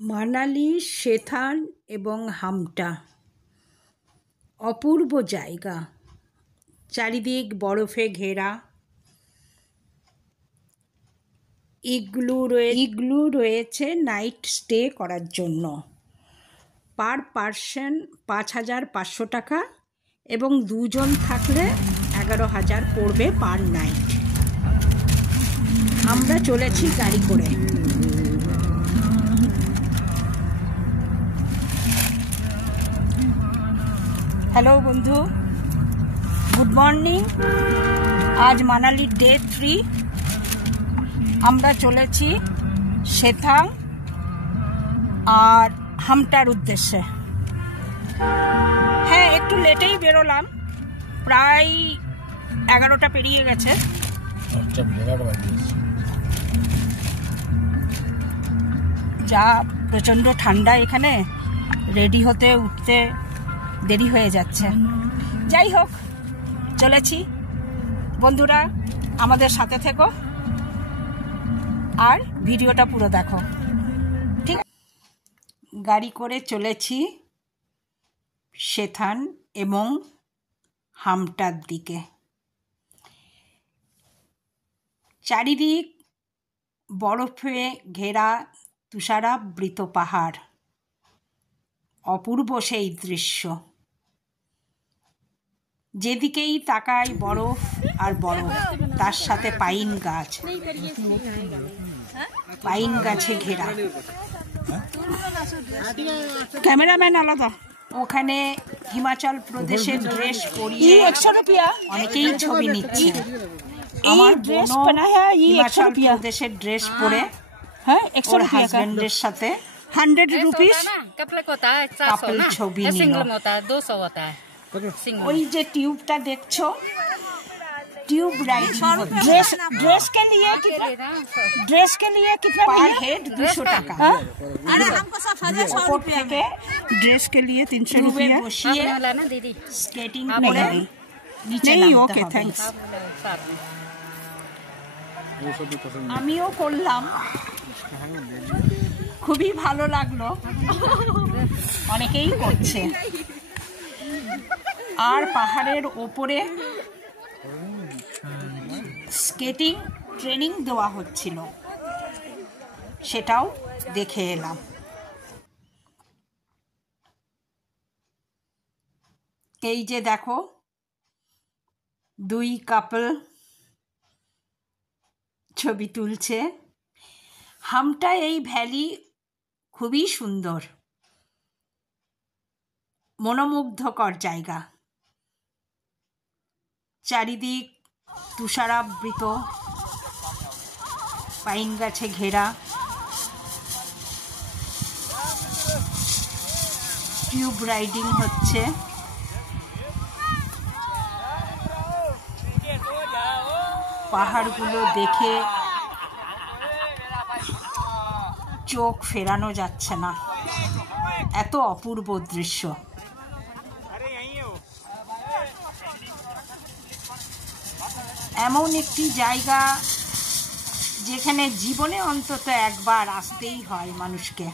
মানালি সেথান এবং হামটা অপূর্ব জায়গা, চারিদিক বরফে ঘেরা। ইগলু রয়েছে নাইট স্টে করার জন্য। পার পারসন ৫,৫০০ টাকা এবং ২ জন থাকলে ১১,০০০ পড়বে পার নাইট। আমরা চলেছি গাড়ি করে। হ্যালো বন্ধু, গুড মর্নিং। আজ মানালির ডে 3। আমরা চলেছি সেথাং আর হামটার উদ্দেশ্যে। হ্যাঁ, একটু লেটেই বেরোলাম, প্রায় 11টা পেরিয়ে গেছে। যা প্রচণ্ড ঠান্ডা এখানে, রেডি হতে উঠতে দেরি হয়ে যাচ্ছে। যাই হোক, চলেছি। বন্ধুরা, আমাদের সাথে থেকো আর ভিডিওটা পুরো দেখো, ঠিক? গাড়ি করে চলেছি সেথান এবং হামটার দিকে। চারিদিক বরফে ঘেরা তুষারাবৃত পাহাড়, অপূর্ব সেই দৃশ্য। যেদিকেই তাকাই বরফ আর বরফ, তার সাথে পাইন গাছ, পাইন গাছে ঘেরা। ক্যামেরাম্যান আলাদা। ওখানে হিমাচল প্রদেশের ড্রেস পরিয়ে অনেকেই ছবি নিচ্ছে। আমার বোনও হিমাচল প্রদেশের ড্রেস পরে ওর হাজবেন্ডের সাথে 100 রুপিস কাপল ছবি নিল। ওই যে টিউবটা দেখছো, ट्यूब राइडिंग। ड्रेस के लिए कितना पर हेड 200 টাকা। ड्रेस के लिए 300 रुपया। स्केटिंग করে नहीं, ओके थैंक्स। আমিও করলাম, খুবই ভালো লাগলো। অনেকেই করছে। আর পাহাড়ের ওপরে স্কেটিং ট্রেনিং দেওয়া হচ্ছিল, সেটাও দেখে এলাম। এই যে দেখো, 2 কাপল ছবি তুলছে। হামটা এই ভ্যালি খুবই সুন্দর, মনোমুগ্ধকর জায়গা। চারিদিক তুষারাবৃত, পাইন গাছে ঘেরা। টিউব রাইডিং হচ্ছে। পাহাড়গুলো দেখে চোখ ফেরানো যাচ্ছে না, এত অপূর্ব দৃশ্য। এমন একটি জায়গা যেখানে জীবনে অন্তত একবার আসতেই হয় মানুষকে।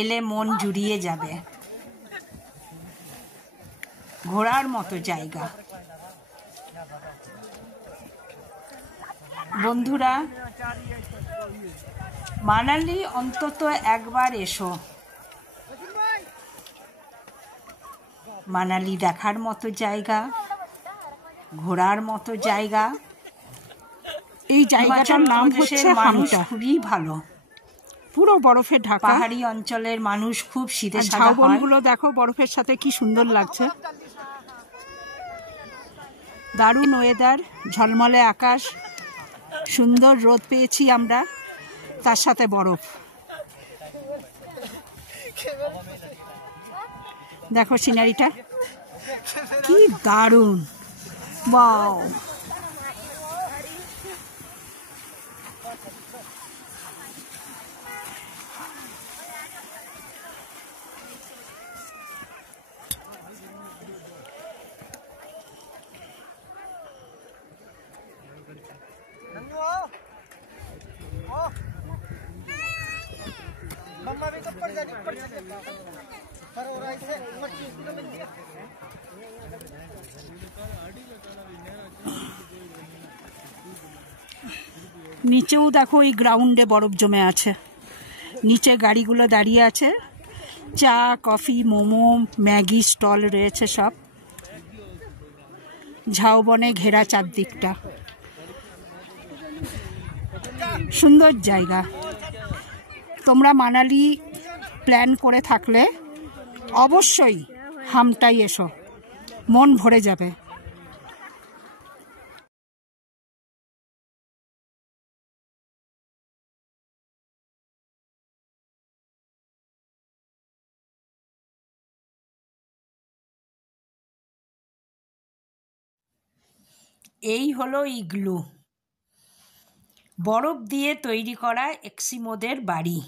এলে মন জুড়িয়ে যাবে। ঘোরার মতো জায়গা। বন্ধুরা, মানালি অন্তত একবার এসো। মানালি দেখার মতো জায়গা, ঘোরার মতো জায়গা। এই জায়গাটার নাম হচ্ছে হামটা। খুবই ভালো, পুরো বরফে ঢাকা। পাহাড়ি অঞ্চলের মানুষ খুব শীতে সাদা হয়। ঝাউবনগুলো দেখো, বরফের সাথে কি সুন্দর লাগছে। দারুণ ওয়েদার, ঝলমলে আকাশ, সুন্দর রোদ পেয়েছি আমরা, তার সাথে বরফ। দেখো সিনারিটা কি দারুণ, ওয়াও। নিচেও দেখো ওই গ্রাউন্ডে বরফ জমে আছে, নিচে গাড়িগুলো দাঁড়িয়ে আছে, চা কফি মোমো ম্যাগি স্টল রয়েছে সব, ঝাউবনে ঘেরা চারদিকটা, সুন্দর জায়গা। তোমরা মানালি প্ল্যান করে থাকলে অবশ্যই হামটাই এসো, মন ভরে যাবে। এই হলো ইগলু, বরফ দিয়ে তৈরি করা এস্কিমোদের বাড়ি।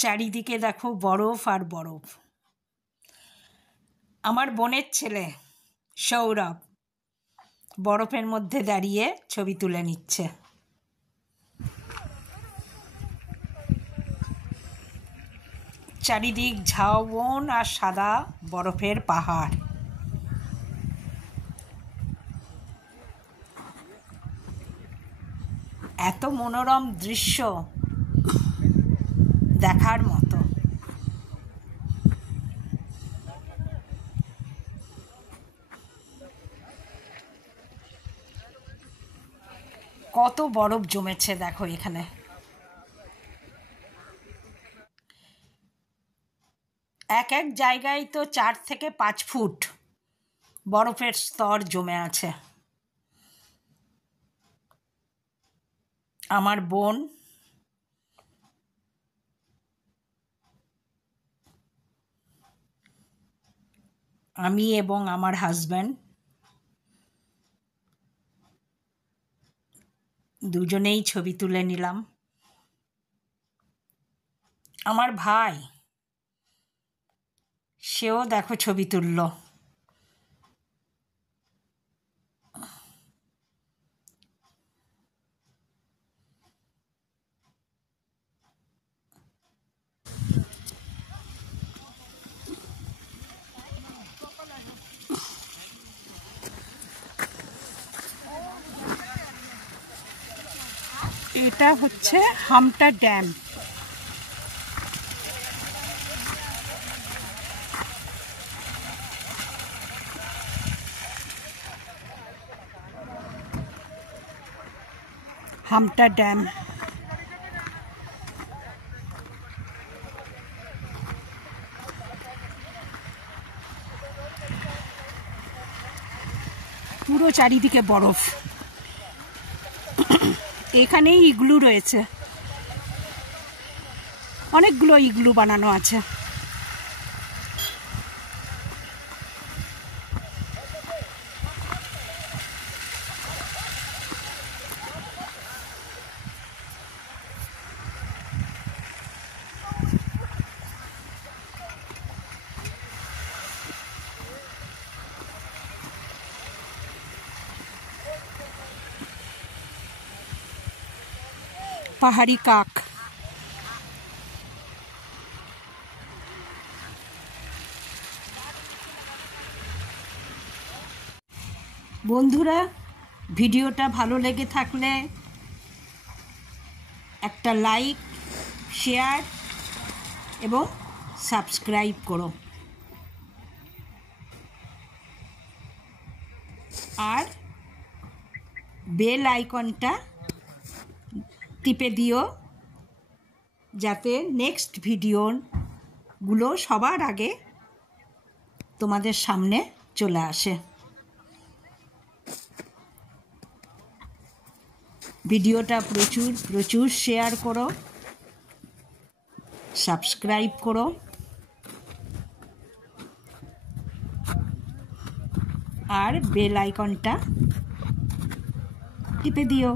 চারিদিকে দেখো বরফ আর বরফ। আমার বোনের ছেলে সৌরভ বরফের মধ্যে দাঁড়িয়ে ছবি তুলে নিচ্ছে। চারিদিক ঝাউবন আর সাদা বরফের পাহাড়। এত মনোরম দৃশ্য দেখার মতো। কত বরফ জমেছে দেখো এখানে। এক এক জায়গায় তো 4 থেকে 5 ফুট বরফের স্তর জমে আছে। আমার বোন আমি এবং আমার হাজব্যান্ড দুজনেই ছবি তুলে নিলাম। আমার ভাই সেও দেখো ছবি তুলল। এটা হচ্ছে হামটা ড্যাম। হামটা ড্যাম পুরো চারিদিকে বরফ। এখানেই ইগলু রয়েছে, অনেকগুলো ইগলু বানানো আছে। পাহাড়ি কাক। বন্ধুরা, ভিডিওটা ভালো লেগে থাকলে একটা লাইক, শেয়ার এবং সাবস্ক্রাইব করো। আর বেল আইকনটা টিপে দিও, যাতে নেক্সট ভিডিওগুলো সবার আগে তোমাদের সামনে চলে আসে। ভিডিওটা প্রচুর শেয়ার করো, সাবস্ক্রাইব করো আর বেল আইকনটা টিপে দিও।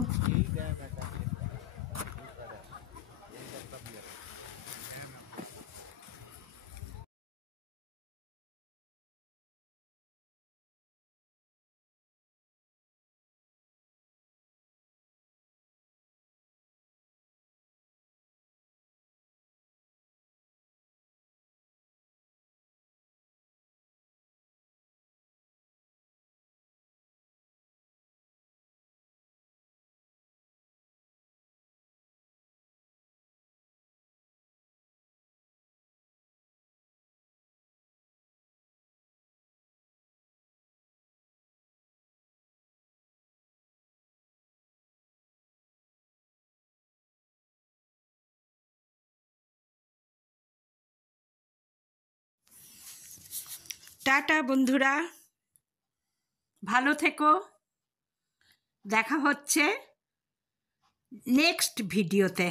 টাটা বন্ধুরা, ভালো থেকো। দেখা হচ্ছে নেক্সট ভিডিওতে।